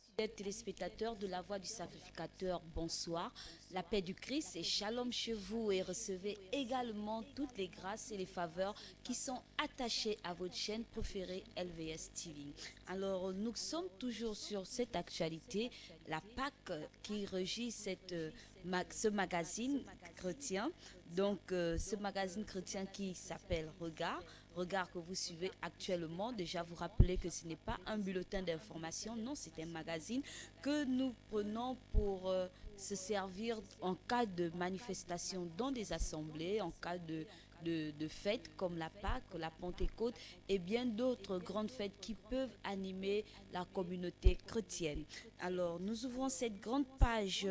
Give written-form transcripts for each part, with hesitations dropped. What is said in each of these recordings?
Fidèles téléspectateurs de la Voix du Sacrificateur, bonsoir. La paix du Christ et shalom chez vous et recevez également toutes les grâces et les faveurs qui sont attachées à votre chaîne préférée LVS TV. Alors, nous sommes toujours sur cette actualité, la Pâque qui régit ce magazine chrétien. Donc, ce magazine chrétien qui s'appelle Regard que vous suivez actuellement. Déjà, vous rappelez que ce n'est pas un bulletin d'information, non, c'est un magazine que nous prenons pour se servir en cas de manifestation dans des assemblées, en cas de fêtes comme la Pâque, la Pentecôte et bien d'autres grandes fêtes qui peuvent animer la communauté chrétienne. Alors, nous ouvrons cette grande page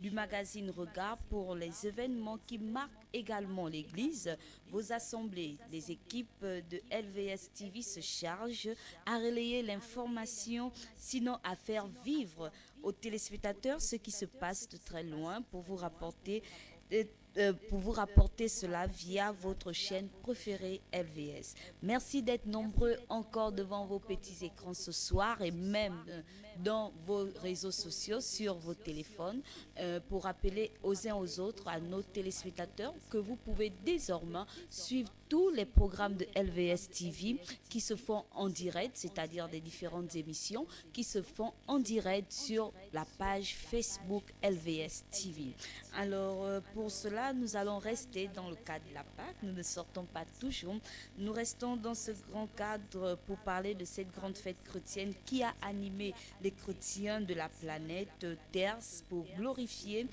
du magazine Regard pour les événements qui marquent également l'Église. Vos assemblées, les équipes de LVS TV se chargent à relayer l'information, sinon à faire vivre aux téléspectateurs ce qui se passe de très loin pour vous rapporter cela via votre chaîne préférée LVS. Merci d'être nombreux encore devant vos petits écrans ce soir et même dans vos réseaux sociaux, sur vos téléphones, pour rappeler aux uns aux autres, à nos téléspectateurs, que vous pouvez désormais suivre tous les programmes de LVS TV qui se font en direct, c'est-à-dire des différentes émissions qui se font en direct sur la page Facebook LVS TV. Alors, pour cela, nous allons rester dans le cadre de la Pâque. Nous ne sortons pas toujours. Nous restons dans ce grand cadre pour parler de cette grande fête chrétienne qui a animé les chrétiens de la planète Terre pour glorifier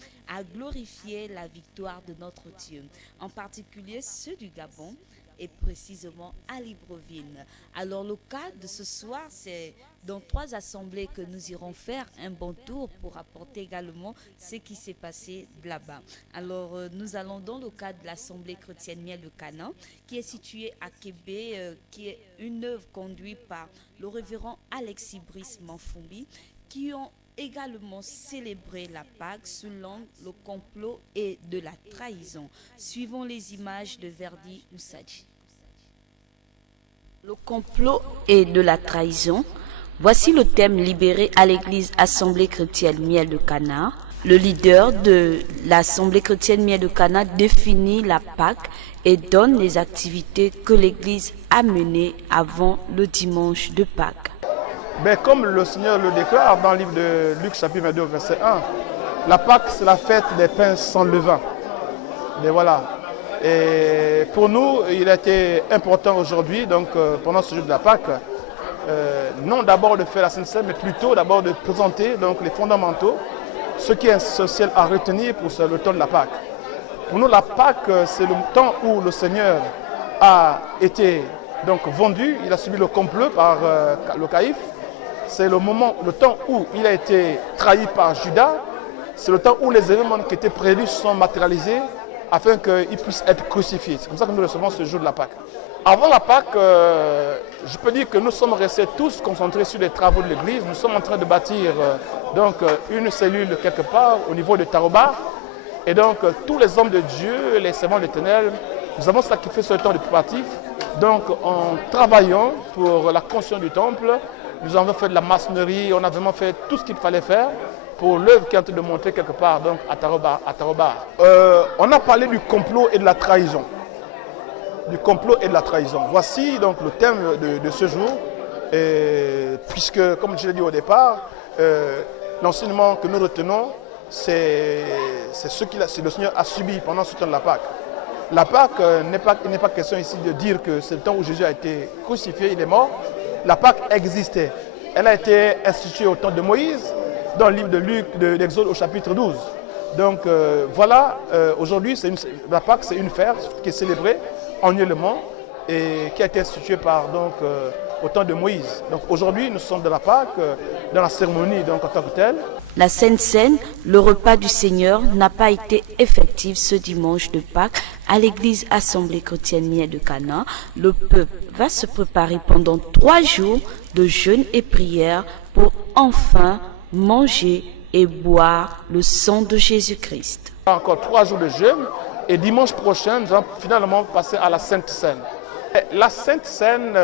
la victoire de notre Dieu. En particulier ceux du Gabon et précisément à Libreville. Alors le cas de ce soir, c'est dans 3 assemblées que nous irons faire un bon tour pour apporter également ce qui s'est passé là-bas. Alors nous allons dans le cadre de l'Assemblée chrétienne Miel de Cana, qui est située à Québec, qui est une œuvre conduite par le révérend Alexis Brice Manfumbi, qui ont également célébré la Pâque sous l'angle le complot et de la trahison. Suivons les images de Verdi Oussadji. Le complot et de la trahison. Voici le thème libéré à l'église Assemblée chrétienne Miel de Cana. Le leader de l'Assemblée chrétienne Miel de Cana définit la Pâque et donne les activités que l'église a menées avant le dimanche de Pâques. Ben, comme le Seigneur le déclare dans le livre de Luc chapitre 22 verset 1, la Pâque c'est la fête des pains sans levain. Mais voilà. Et pour nous, il a été important aujourd'hui, donc pendant ce jour de la Pâque, non d'abord de faire la Sainte Seine, mais plutôt d'abord de présenter donc, les fondamentaux, ce qui est essentiel à retenir pour le temps de la Pâque. Pour nous, la Pâque, c'est le temps où le Seigneur a été donc, vendu, il a subi le complot par le caïphe. C'est le temps où il a été trahi par Judas. C'est le temps où les événements qui étaient prévus sont matérialisés afin qu'il puisse être crucifié. C'est comme ça que nous recevons ce jour de la Pâque. Avant la Pâque, je peux dire que nous sommes restés tous concentrés sur les travaux de l'église. Nous sommes en train de bâtir une cellule quelque part au niveau de Taroba. Et donc tous les hommes de Dieu, les servants de l'Éternel, nous avons sacrifié ce temps de préparatif. Donc en travaillant pour la construction du temple, nous avons fait de la maçonnerie, on a vraiment fait tout ce qu'il fallait faire pour l'œuvre qui est en train de monter quelque part donc à Taroba. On a parlé du complot et de la trahison. Du complot et de la trahison. Voici donc le thème de ce jour, puisque comme je l'ai dit au départ, l'enseignement que nous retenons, c'est ce que le Seigneur a subi pendant ce temps de la Pâque. La Pâque, il n'est pas question ici de dire que c'est le temps où Jésus a été crucifié, il est mort. La Pâque existait. Elle a été instituée au temps de Moïse, dans le livre de Luc, de l'Exode au chapitre 12. Donc voilà, aujourd'hui, la Pâque, c'est une fête qui est célébrée annuellement et qui a été instituée au temps de Moïse. Donc aujourd'hui, nous sommes dans la Pâque, dans la cérémonie donc, en tant que telle. La Sainte Seine, le repas du Seigneur, n'a pas été effectif ce dimanche de Pâques à l'église Assemblée chrétienne Miel de Cana. Le peuple va se préparer pendant 3 jours de jeûne et prière pour enfin manger et boire le sang de Jésus-Christ. Encore 3 jours de jeûne et dimanche prochain, nous allons finalement passer à la Sainte Seine. La Sainte Seine,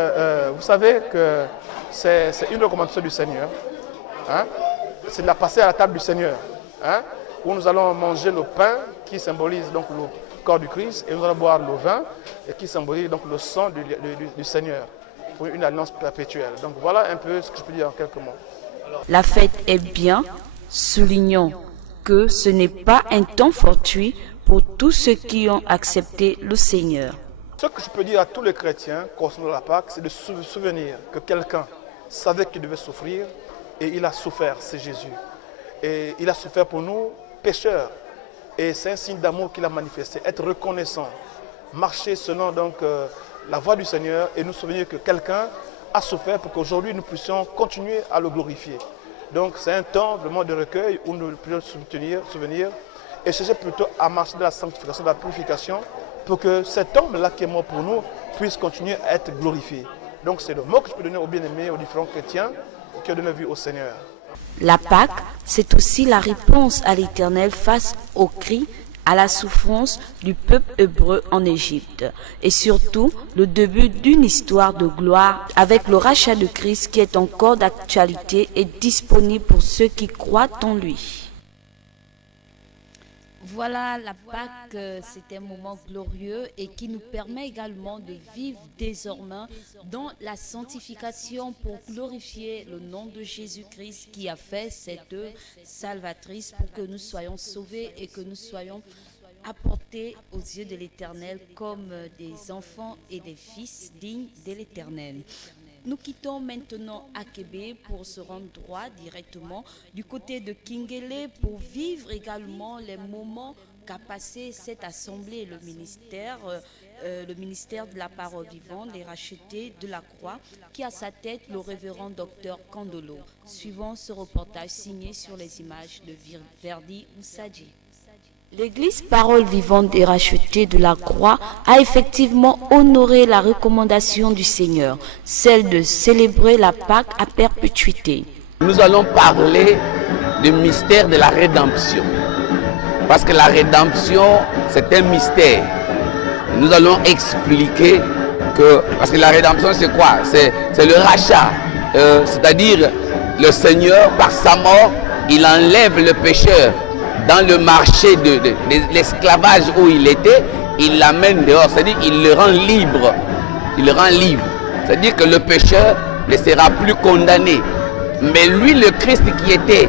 vous savez que c'est une recommandation du Seigneur. Hein? c'est de la passer à la table du Seigneur, hein, où nous allons manger le pain qui symbolise donc le corps du Christ, et nous allons boire le vin et qui symbolise donc le sang du Seigneur, pour une alliance perpétuelle. Donc voilà un peu ce que je peux dire en quelques mots. La fête est bien, soulignons que ce n'est pas un temps fortuit pour tous ceux qui ont accepté le Seigneur. Ce que je peux dire à tous les chrétiens concernant la Pâque, c'est de se souvenir que quelqu'un savait qu'il devait souffrir et il a souffert, c'est Jésus. Et il a souffert pour nous, pécheurs. Et c'est un signe d'amour qu'il a manifesté, être reconnaissant, marcher selon donc la voie du Seigneur et nous souvenir que quelqu'un a souffert pour qu'aujourd'hui nous puissions continuer à le glorifier. Donc c'est un temps vraiment de recueil où nous pouvons souvenir et chercher plutôt à marcher de la sanctification, de la purification, pour que cet homme-là qui est mort pour nous puisse continuer à être glorifié. Donc c'est le mot que je peux donner aux bien-aimés, aux différents chrétiens qui ont donné vie au Seigneur. La Pâque, c'est aussi la réponse à l'Éternel face aux cris, à la souffrance du peuple hébreu en Égypte. Et surtout, le début d'une histoire de gloire avec le rachat de Christ qui est encore d'actualité et disponible pour ceux qui croient en lui. Voilà, la Pâque, c'est un moment glorieux et qui nous permet également de vivre désormais dans la sanctification pour glorifier le nom de Jésus-Christ qui a fait cette œuvre salvatrice pour que nous soyons sauvés et que nous soyons apportés aux yeux de l'Éternel comme des enfants et des fils dignes de l'Éternel. Nous quittons maintenant Akebe pour se rendre droit directement du côté de Kingele pour vivre également les moments qu'a passé cette assemblée, le ministère de la parole vivante, des rachetés de la croix, qui a à sa tête le révérend docteur Kandolo. Suivant ce reportage signé sur les images de Verdi Oussadji. L'Église Parole Vivante des Rachetés de la Croix a effectivement honoré la recommandation du Seigneur, celle de célébrer la Pâque à perpétuité. Nous allons parler du mystère de la rédemption. Parce que la rédemption, c'est un mystère. Nous allons expliquer que... Parce que la rédemption, c'est quoi? C'est le rachat. C'est-à-dire, le Seigneur, par sa mort, il enlève le pécheur dans le marché de l'esclavage où il était, il l'amène dehors, c'est-à-dire il le rend libre. Il le rend libre. C'est-à-dire que le pécheur ne sera plus condamné. Mais lui, le Christ qui était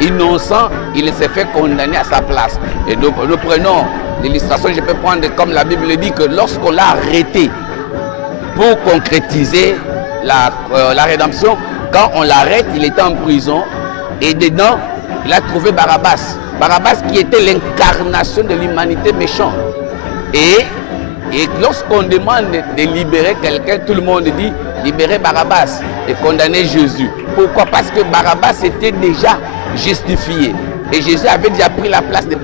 innocent, il s'est fait condamner à sa place. Et nous prenons l'illustration, je peux prendre comme la Bible dit que lorsqu'on l'a arrêté pour concrétiser la rédemption, quand on l'arrête, il était en prison et dedans, il a trouvé Barabbas. Barabbas qui était l'incarnation de l'humanité méchante. Et lorsqu'on demande de libérer quelqu'un, tout le monde dit libérer Barabbas et condamner Jésus. Pourquoi? Parce que Barabbas était déjà justifié. Et Jésus avait déjà pris la place de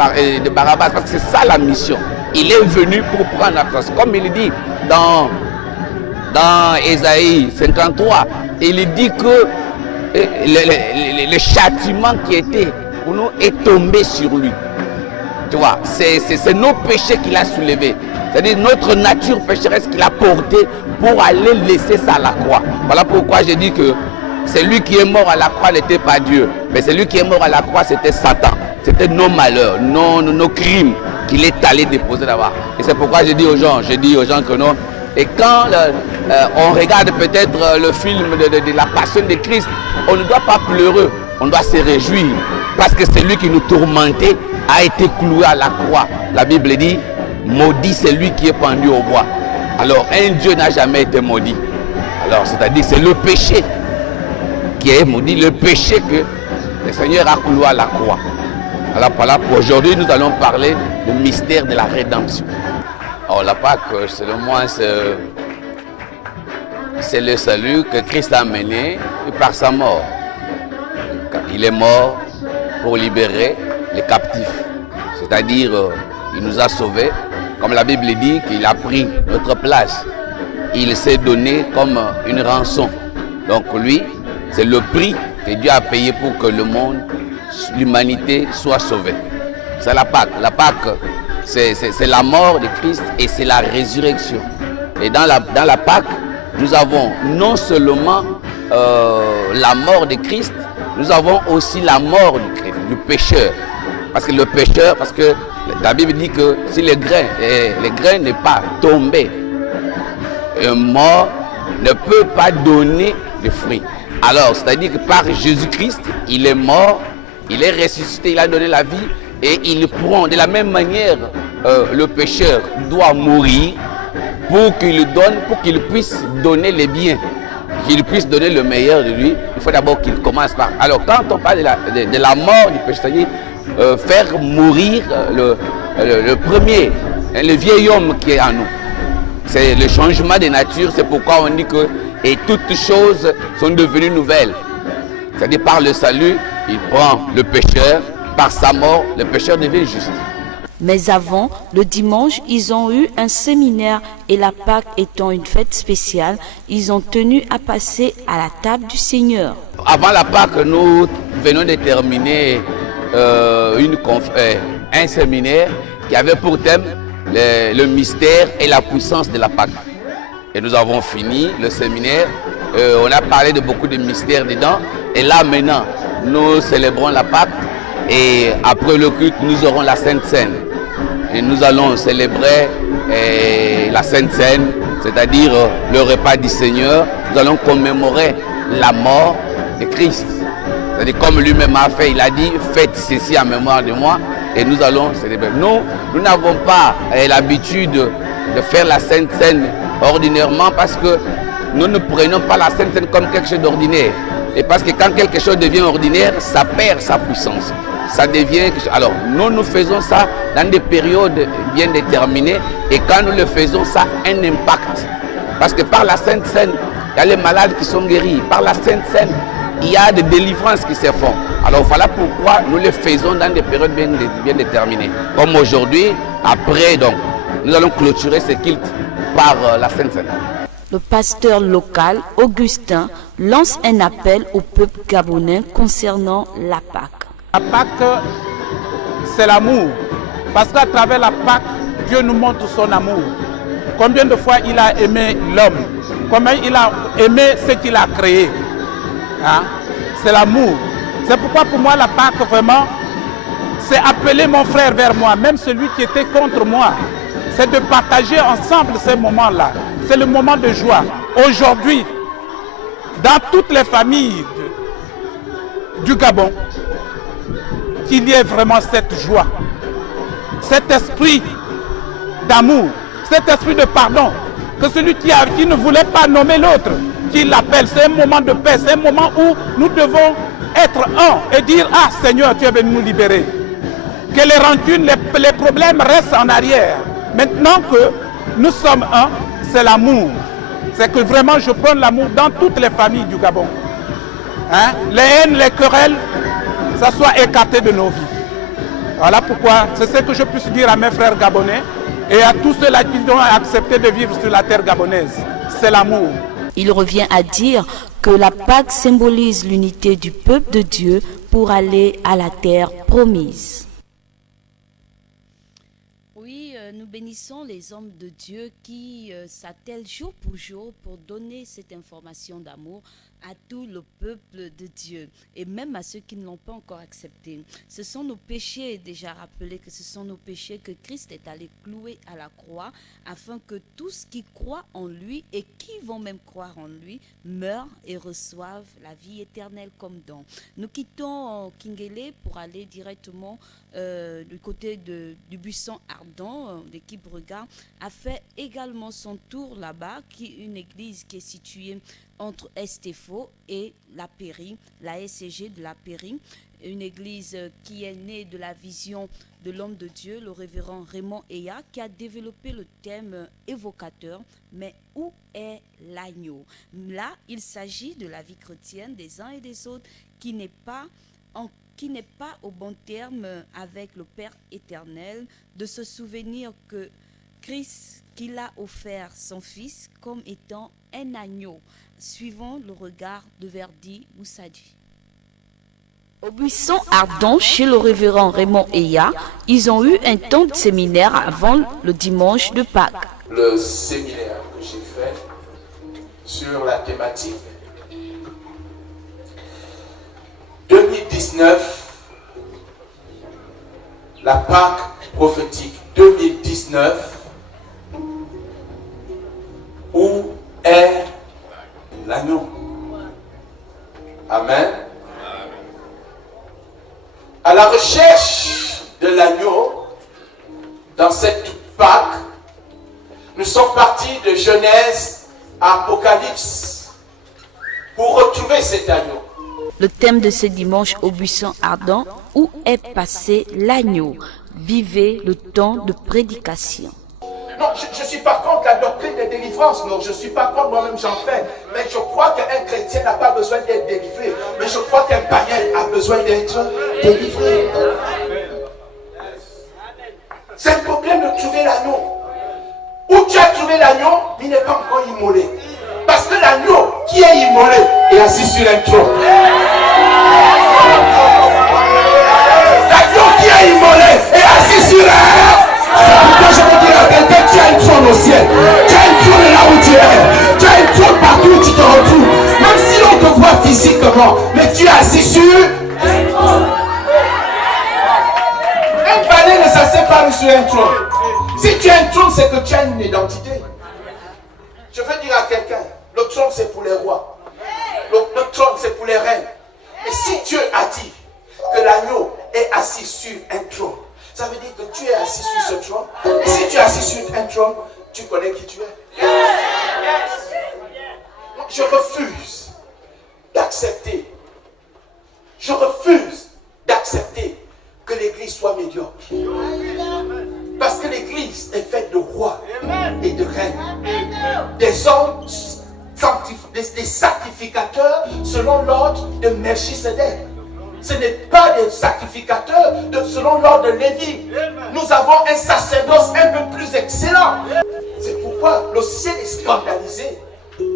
Barabbas. Parce que c'est ça la mission. Il est venu pour prendre la place. Comme il dit dans Ésaïe 53, il dit que le châtiment qui était pour nous est tombé sur lui. Tu vois, c'est nos péchés qu'il a soulevés. C'est-à-dire notre nature pécheresse qu'il a portée pour aller laisser ça à la croix. Voilà pourquoi j'ai dit que c'est lui qui est mort à la croix n'était pas Dieu. Mais celui qui est mort à la croix, c'était Satan. C'était nos malheurs, nos crimes qu'il est allé déposer là-bas. Et c'est pourquoi je dis aux gens que non. Et quand on regarde peut-être le film de la Passion de Christ, on ne doit pas pleurer, on doit se réjouir. Parce que celui qui nous tourmentait a été cloué à la croix. La Bible dit, maudit c'est lui qui est pendu au bois. Alors un Dieu n'a jamais été maudit. Alors c'est-à-dire c'est le péché qui est maudit, le péché que le Seigneur a cloué à la croix. Alors voilà, pour aujourd'hui nous allons parler du mystère de la rédemption. Alors la Pâque, selon moi, c'est le salut que Christ a mené par sa mort. Il est mort pour libérer les captifs. C'est-à-dire, il nous a sauvés. Comme la Bible dit qu'il a pris notre place. Il s'est donné comme une rançon. Donc lui, c'est le prix que Dieu a payé pour que le monde, l'humanité soit sauvée. C'est la Pâque. La Pâque, c'est la mort de Christ et c'est la résurrection. Et dans la Pâque, nous avons non seulement la mort de Christ, nous avons aussi la mort du chrétien, du pécheur. Parce que le pécheur, parce que la Bible dit que si les grains n'est pas tombé, un mort ne peut pas donner de fruits. Alors, c'est-à-dire que par Jésus-Christ, il est mort, il est ressuscité, il a donné la vie et il prend. De la même manière, le pécheur doit mourir pour qu'il puisse donner les biens, qu'il puisse donner le meilleur de lui. Il faut d'abord qu'il commence par... Alors, quand on parle de la mort du péché, c'est-à-dire faire mourir le premier, le vieil homme qui est en nous. C'est le changement de nature, c'est pourquoi on dit que et toutes choses sont devenues nouvelles. C'est-à-dire par le salut, il prend le pécheur, par sa mort, le pécheur devient juste. Mais avant, le dimanche, ils ont eu un séminaire et la Pâque étant une fête spéciale, ils ont tenu à passer à la table du Seigneur. Avant la Pâque, nous venons de terminer un séminaire qui avait pour thème le mystère et la puissance de la Pâque. Et nous avons fini le séminaire, on a parlé de beaucoup de mystères dedans. Et là maintenant, nous célébrons la Pâque et après le culte, nous aurons la Sainte Seine. Et nous allons célébrer la Sainte Seine, c'est-à-dire le repas du Seigneur. Nous allons commémorer la mort de Christ. C'est-à-dire comme lui-même a fait, il a dit, faites ceci en mémoire de moi. Et nous allons célébrer. Nous n'avons pas l'habitude de faire la Sainte Seine ordinairement parce que nous ne prenons pas la Sainte Seine comme quelque chose d'ordinaire. Et parce que quand quelque chose devient ordinaire, ça perd sa puissance. Ça devient... Alors, nous faisons ça dans des périodes bien déterminées. Et quand nous le faisons, ça a un impact. Parce que par la Sainte Seine, il y a les malades qui sont guéris. Par la Sainte Seine, il y a des délivrances qui se font. Alors voilà pourquoi nous le faisons dans des périodes bien déterminées. Comme aujourd'hui, après, donc, nous allons clôturer ce culte par la Sainte Seine. Le pasteur local, Augustin, lance un appel au peuple gabonais concernant la Pâque. La Pâque, c'est l'amour. Parce qu'à travers la Pâque, Dieu nous montre son amour. Combien de fois il a aimé l'homme? Combien il a aimé ce qu'il a créé? Hein? C'est l'amour. C'est pourquoi pour moi la Pâque vraiment, c'est appeler mon frère vers moi, même celui qui était contre moi. C'est de partager ensemble ces moments-là. C'est le moment de joie. Aujourd'hui, dans toutes les familles du Gabon, qu'il y ait vraiment cette joie, cet esprit d'amour, cet esprit de pardon, que celui qui ne voulait pas nommer l'autre, qui l'appelle. C'est un moment de paix, c'est un moment où nous devons être un et dire « Ah Seigneur, tu es venu nous libérer ». Que les rancunes, les problèmes restent en arrière. Maintenant que nous sommes un, c'est l'amour. C'est que vraiment je prends l'amour dans toutes les familles du Gabon. Hein? Les haines, les querelles, ça soit écarté de nos vies. Voilà pourquoi c'est ce que je puisse dire à mes frères gabonais et à tous ceux-là qui ont accepté de vivre sur la terre gabonaise. C'est l'amour. Il revient à dire que la Pâque symbolise l'unité du peuple de Dieu pour aller à la terre promise. Oui, nous bénissons les hommes de Dieu qui s'attellent jour pour jour pour donner cette information d'amour à tout le peuple de Dieu et même à ceux qui ne l'ont pas encore accepté. Ce sont nos péchés, déjà rappelé que ce sont nos péchés que Christ est allé clouer à la croix afin que tous qui croient en lui et qui vont même croire en lui meurent et reçoivent la vie éternelle comme don. Nous quittons Kingele pour aller directement du côté du buisson ardent. L'équipe Regard a fait également son tour là-bas, une église qui est située entre Estefo et La Péri, la SCG de La Péri, une église qui est née de la vision de l'homme de Dieu, le révérend Raymond Eya, qui a développé le thème évocateur « Mais où est l'agneau ?» Là, il s'agit de la vie chrétienne des uns et des autres qui n'est pas au bon terme avec le Père éternel, de se souvenir que Christ, qu'il a offert son Fils comme étant un agneau, suivant le regard de Verdi Moussadi. Au buisson ardent, chez le révérend Raymond Eya, ils ont eu un temps de séminaire avant le dimanche de Pâques. Le séminaire que j'ai fait sur la thématique 2019, la Pâque prophétique 2019, où est l'agneau? Amen. À la recherche de l'agneau, dans cette Pâque, nous sommes partis de Genèse à Apocalypse pour retrouver cet agneau. Le thème de ce dimanche au buisson ardent, où est passé l'agneau? Vivez le temps de prédication. Non, je suis pas contre la doctrine de délivrance, non, je suis pas contre, moi-même j'en fais. Mais je crois qu'un chrétien n'a pas besoin d'être délivré. Mais je crois qu'un païen a besoin d'être délivré. C'est le problème de trouver l'agneau. Où tu as trouvé l'agneau, il n'est pas encore immolé. Parce que l'agneau qui est immolé est assis sur un trône. L'agneau qui est immolé est assis sur un... C'est pourquoi je veux dire à quelqu'un, tu as une trône au ciel. Tu as une trône là où tu es. Tu as une trône partout où tu te retrouves. Même si l'on te voit physiquement, mais tu es assis sur un trône. Un palais ne s'assied pas sur un trône. Si tu as un trône, c'est que tu as une identité. Je veux dire à quelqu'un, le trône c'est pour les rois. Le trône c'est pour les reines. Et si Dieu a dit que l'agneau est assis sur un trône, ça veut dire que tu es assis sur ce trône. Et si tu es assis sur un trône, tu connais qui tu es. Donc, je refuse d'accepter. Je refuse d'accepter que l'église soit médiocre. Parce que l'église est faite de rois et de reines. Des hommes, des sacrificateurs selon l'ordre de Melchisedec. Ce n'est pas des sacrificateurs selon l'ordre de Lévi. Nous avons un sacerdoce un peu plus excellent. C'est pourquoi le ciel est scandalisé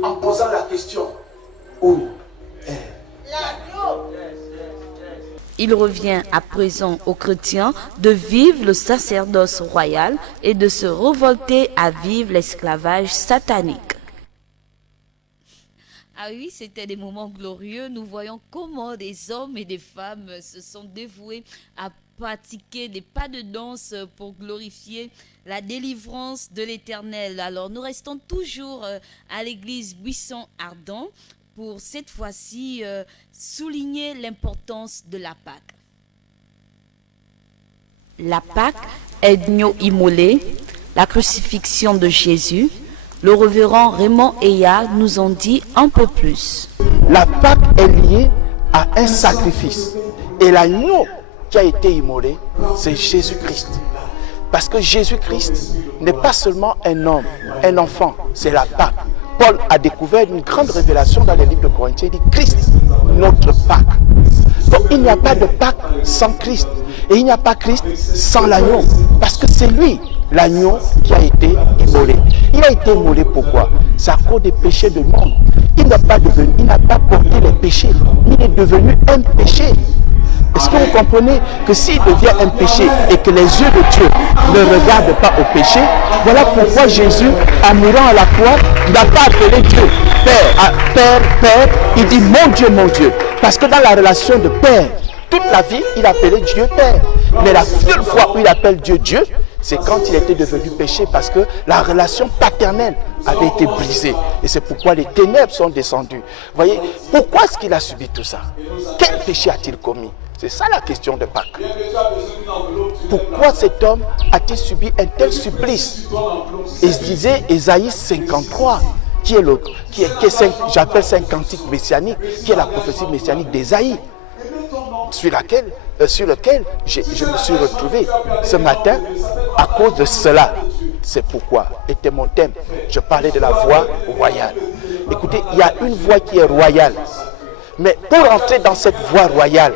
en posant la question: où est l'agneau? Il revient à présent aux chrétiens de vivre le sacerdoce royal et de se révolter à vivre l'esclavage satanique. Ah oui, c'était des moments glorieux. Nous voyons comment des hommes et des femmes se sont dévoués à pratiquer des pas de danse pour glorifier la délivrance de l'Éternel. Alors, nous restons toujours à l'église Buisson Ardent pour cette fois-ci souligner l'importance de la Pâque. La Pâque, agneau immolé, la crucifixion de Jésus. Le révérend Raymond Eya nous en dit un peu plus. La Pâque est liée à un sacrifice. Et l'agneau qui a été immolé, c'est Jésus-Christ. Parce que Jésus-Christ n'est pas seulement un homme, un enfant, c'est la Pâque. Paul a découvert une grande révélation dans les livres de Corinthiens. Il dit Christ, notre Pâque. Donc il n'y a pas de Pâque sans Christ. Et il n'y a pas Christ sans l'agneau. Parce que c'est lui, l'agneau, qui a été immolé. Il a été immolé pourquoi? C'est à cause des péchés du monde. Il n'a pas porté les péchés. Il est devenu un péché. Est-ce que vous comprenez que s'il devient un péché et que les yeux de Dieu ne regardent pas au péché, voilà pourquoi Jésus, en mourant à la croix, n'a pas appelé Dieu Père, Père, il dit mon Dieu, parce que dans la relation de Père, toute la vie, il appelait Dieu Père. Mais la seule fois où il appelle Dieu, c'est quand il était devenu péché, parce que la relation paternelle avait été brisée. Et c'est pourquoi les ténèbres sont descendues. Vous voyez, pourquoi est-ce qu'il a subi tout ça? Quel péché a-t-il commis? C'est ça la question de Pâques. Pourquoi cet homme a-t-il subi un tel supplice? Et se disait Ésaïe 53, j'appelle ça un cantique messianique, qui est la prophétie messianique d'Ésaïe, sur lequel je me suis retrouvé ce matin à cause de cela. C'est pourquoi était mon thème. Je parlais de la voie royale. Écoutez, il y a une voie qui est royale. Mais pour entrer dans cette voie royale,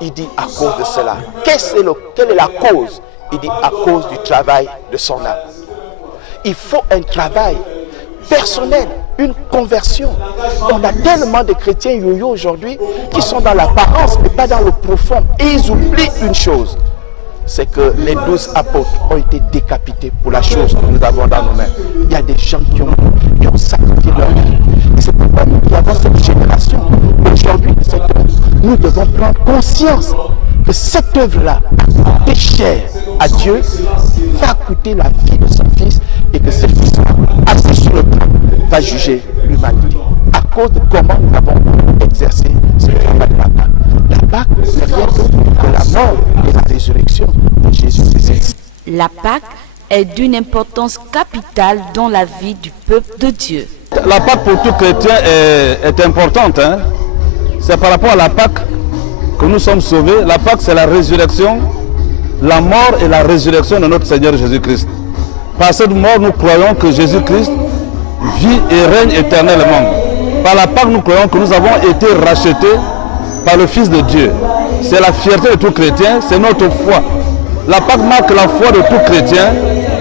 il dit à cause de cela. Quelle est la cause? Il dit à cause du travail de son âme. Il faut un travail personnel, une conversion. On a tellement de chrétiens yo-yo aujourd'hui qui sont dans l'apparence mais pas dans le profond. Et ils oublient une chose, c'est que les 12 apôtres ont été décapités pour la chose que nous avons dans nos mains. Il y a des gens qui ont sacrifié leur vie. Et c'est pourquoi nous avons cette génération aujourd'hui, nous devons prendre conscience que cette œuvre-là est chère à Dieu, va coûter la vie de son Fils et que ce Fils, assis sur le trône, va juger l'humanité. À cause de comment nous avons exercé ce travail de la Pâque. La Pâque n'est rien d'autre que la mort et la résurrection de Jésus-Christ. La Pâque est d'une importance capitale dans la vie du peuple de Dieu. La Pâque pour tout chrétien est importante. C'est par rapport à la Pâque que nous sommes sauvés. La Pâque, c'est la résurrection, la mort et la résurrection de notre Seigneur Jésus-Christ. Par cette mort, nous croyons que Jésus-Christ vit et règne éternellement. Par la Pâque, nous croyons que nous avons été rachetés par le Fils de Dieu. C'est la fierté de tout chrétien, c'est notre foi. La Pâque marque la foi de tout chrétien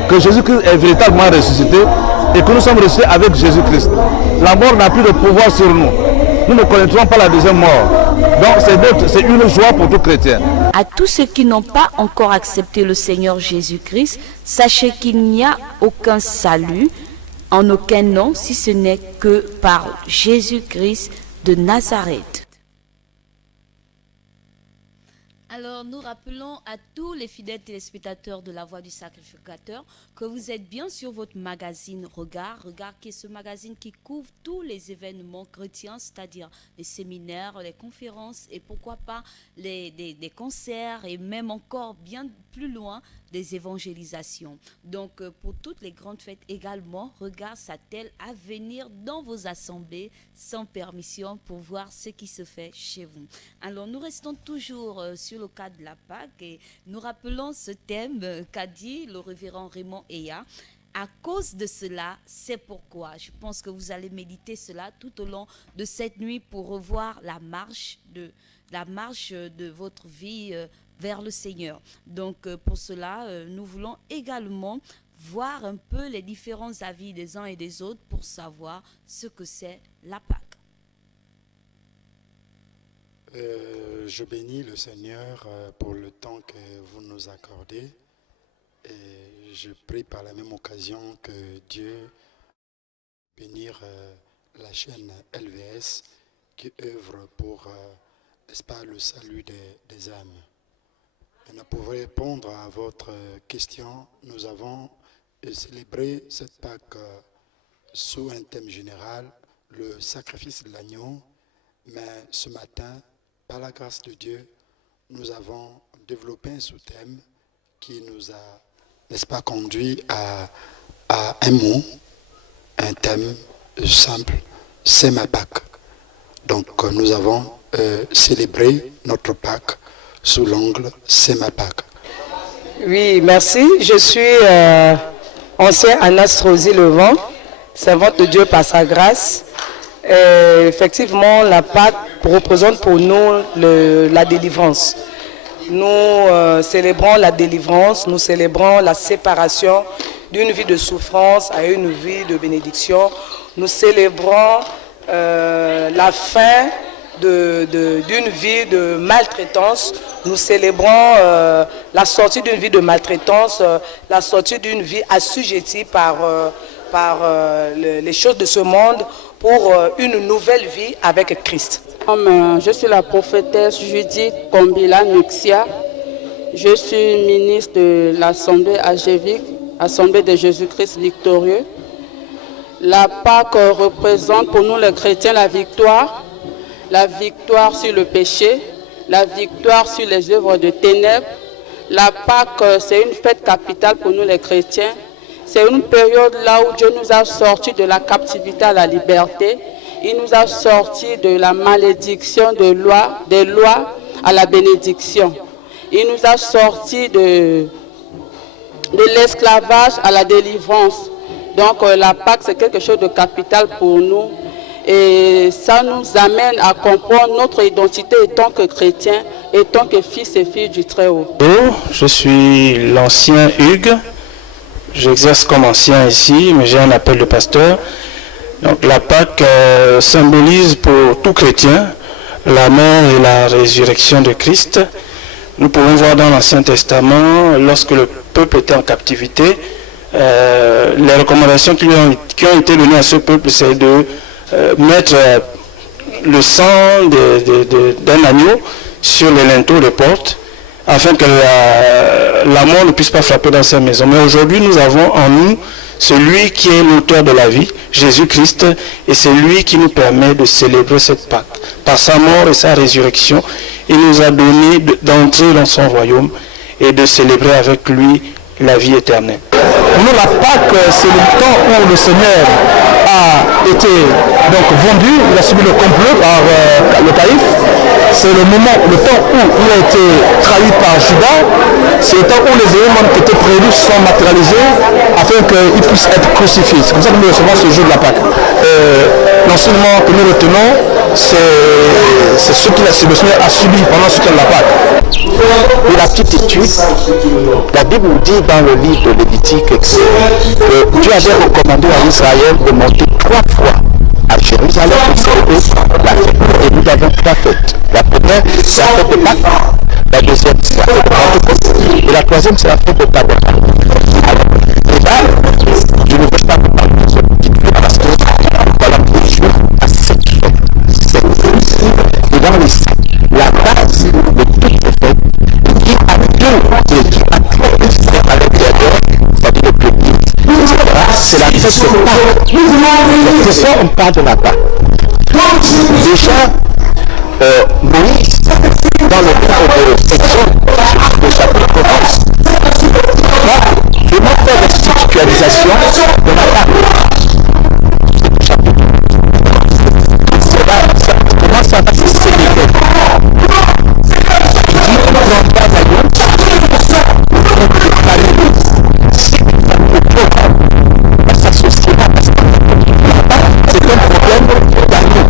que Jésus-Christ est véritablement ressuscité et que nous sommes ressuscités avec Jésus-Christ. La mort n'a plus de pouvoir sur nous. Nous ne connaîtrons pas la deuxième mort. Donc c'est une joie pour tout chrétien. À tous ceux qui n'ont pas encore accepté le Seigneur Jésus-Christ, sachez qu'il n'y a aucun salut en aucun nom si ce n'est que par Jésus-Christ de Nazareth. Alors, nous rappelons à tous les fidèles téléspectateurs de la Voix du Sacrificateur que vous êtes bien sur votre magazine Regard. Regard qui est ce magazine qui couvre tous les événements chrétiens, c'est-à-dire les séminaires, les conférences et pourquoi pas des concerts et même encore bien plus loin des évangélisations. Donc, pour toutes les grandes fêtes également, Regard s'attelle à venir dans vos assemblées sans permission pour voir ce qui se fait chez vous. Alors, nous restons toujours sur le cas de la Pâque et nous rappelons ce thème qu'a dit le révérend Raymond Eya. À cause de cela, c'est pourquoi. Je pense que vous allez méditer cela tout au long de cette nuit pour revoir la marche de votre vie vers le Seigneur. Donc pour cela, nous voulons également voir un peu les différents avis des uns et des autres pour savoir ce que c'est la Pâque. Je bénis le Seigneur pour le temps que vous nous accordez et je prie par la même occasion que Dieu bénisse la chaîne LVS qui œuvre pour, n'est-ce pas, le salut des âmes. Maintenant, pour répondre à votre question, nous avons célébré cette Pâque sous un thème général, le sacrifice de l'agneau, mais ce matin, par la grâce de Dieu, nous avons développé un sous-thème qui nous a, n'est-ce pas, conduit à un mot, un thème simple, c'est ma Pâque. Donc nous avons célébré notre Pâque sous l'angle c'est ma Pâque. Oui, merci. Je suis ancien Anas Rosy Levant, servante de Dieu par sa grâce. Effectivement, la Pâque représente pour nous la délivrance. Nous célébrons la délivrance, nous célébrons la séparation d'une vie de souffrance à une vie de bénédiction. Nous célébrons la fin d'une vie de maltraitance. Nous célébrons la sortie d'une vie de maltraitance, la sortie d'une vie assujettie par les choses de ce monde pour une nouvelle vie avec Christ. Je suis la prophétesse Judith Kombila Nuxia. Je suis ministre de l'Assemblée AGVIC, Assemblée de Jésus-Christ victorieux. La Pâque représente pour nous les chrétiens la victoire sur le péché, la victoire sur les œuvres de ténèbres. La Pâque, c'est une fête capitale pour nous les chrétiens. C'est une période là où Dieu nous a sortis de la captivité à la liberté. Il nous a sortis de la malédiction des lois à la bénédiction. Il nous a sortis de l'esclavage à la délivrance. Donc la Pâque, c'est quelque chose de capital pour nous. Et ça nous amène à comprendre notre identité en tant que chrétien, en tant que fils et filles du Très-Haut. Je suis l'ancien Hugues. J'exerce comme ancien ici, mais j'ai un appel de pasteur. Donc la Pâque symbolise pour tout chrétien la mort et la résurrection de Christ. Nous pouvons voir dans l'Ancien Testament, lorsque le peuple était en captivité, les recommandations qui ont été données à ce peuple, c'est de mettre le sang d'un agneau sur les linteaux des portes, afin que la mort ne puisse pas frapper dans ces maisons. Mais aujourd'hui, nous avons en nous celui qui est l'auteur de la vie, Jésus-Christ, et c'est lui qui nous permet de célébrer cette Pâque. Par sa mort et sa résurrection, il nous a donné d'entrer dans son royaume et de célébrer avec lui la vie éternelle. Pour nous, la Pâque, c'est le temps où le Seigneur a été donc vendu, il a subi le complot par le calife. C'est le moment, le temps où il a été trahi par Judas. C'est le temps où les éléments qui étaient prévus sont matérialisés afin qu'il puisse être crucifié. C'est comme ça que nous recevons ce jour de la Pâque. L'enseignement que nous retenons, c'est ce que le Seigneur a subi pendant ce temps de la Pâque. Et la petite étude, la Bible nous dit dans le livre de Lévitique que Dieu avait recommandé à Israël de monter 3 fois à Jérusalem pour célébrer la fête. Et nous l'avons 3 fêtes. La première, c'est la fête de Pâques. La deuxième, c'est la fête de Pentecôte. Et la troisième, c'est la fête de Tabernacle. Et là, je ne veux pas vous parler de cette petite fête parce que voilà, les jours à 7 fêtes. Et dans les 7, la base de toutes les fêtes, qui a 2 et qui a 3 fêtes à l'intérieur, c'est-à-dire le premier, c'est la fête de Pâques. Donc, pourquoi on parle de la Pâque? Déjà, Moïse, dans le livre de Exode, le chapitre 11, va vraiment faire l'institutionnalisation de la Pâque. Comment ça va se célébrer? Il dit on prend pas d'agneau, on prend des familles, c'est une famille pauvre. On s'associe pas parce que c'est un problème d'agneau.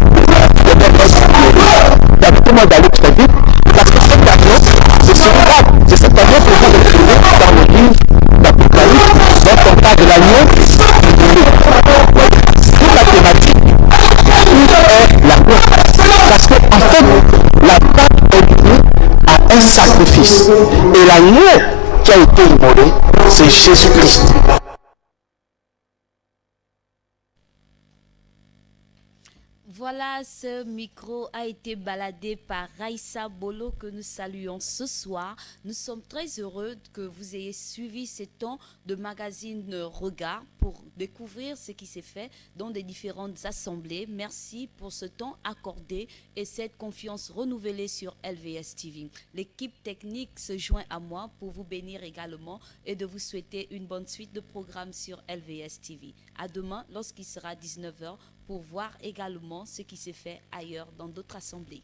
Il y a beaucoup moins d'agneaux très vite parce que cet agneau, c'est celui-là, c'est cet agneau que vous écrivez dans le livre d'Apocalypse, dont on parle de l'agneau. Toute la thématique est l'agneau. Parce qu'en fait, la Pâque est liée à un sacrifice. Et l'agneau qui a été immolé, c'est Jésus-Christ. Voilà, ce micro a été baladé par Raïssa Bolo que nous saluons ce soir. Nous sommes très heureux que vous ayez suivi ce temps de magazine Regard pour découvrir ce qui s'est fait dans des différentes assemblées. Merci pour ce temps accordé et cette confiance renouvelée sur LVS TV. L'équipe technique se joint à moi pour vous bénir également et de vous souhaiter une bonne suite de programmes sur LVS TV. À demain lorsqu'il sera 19h pour voir également ce qui s'est fait ailleurs dans d'autres assemblées.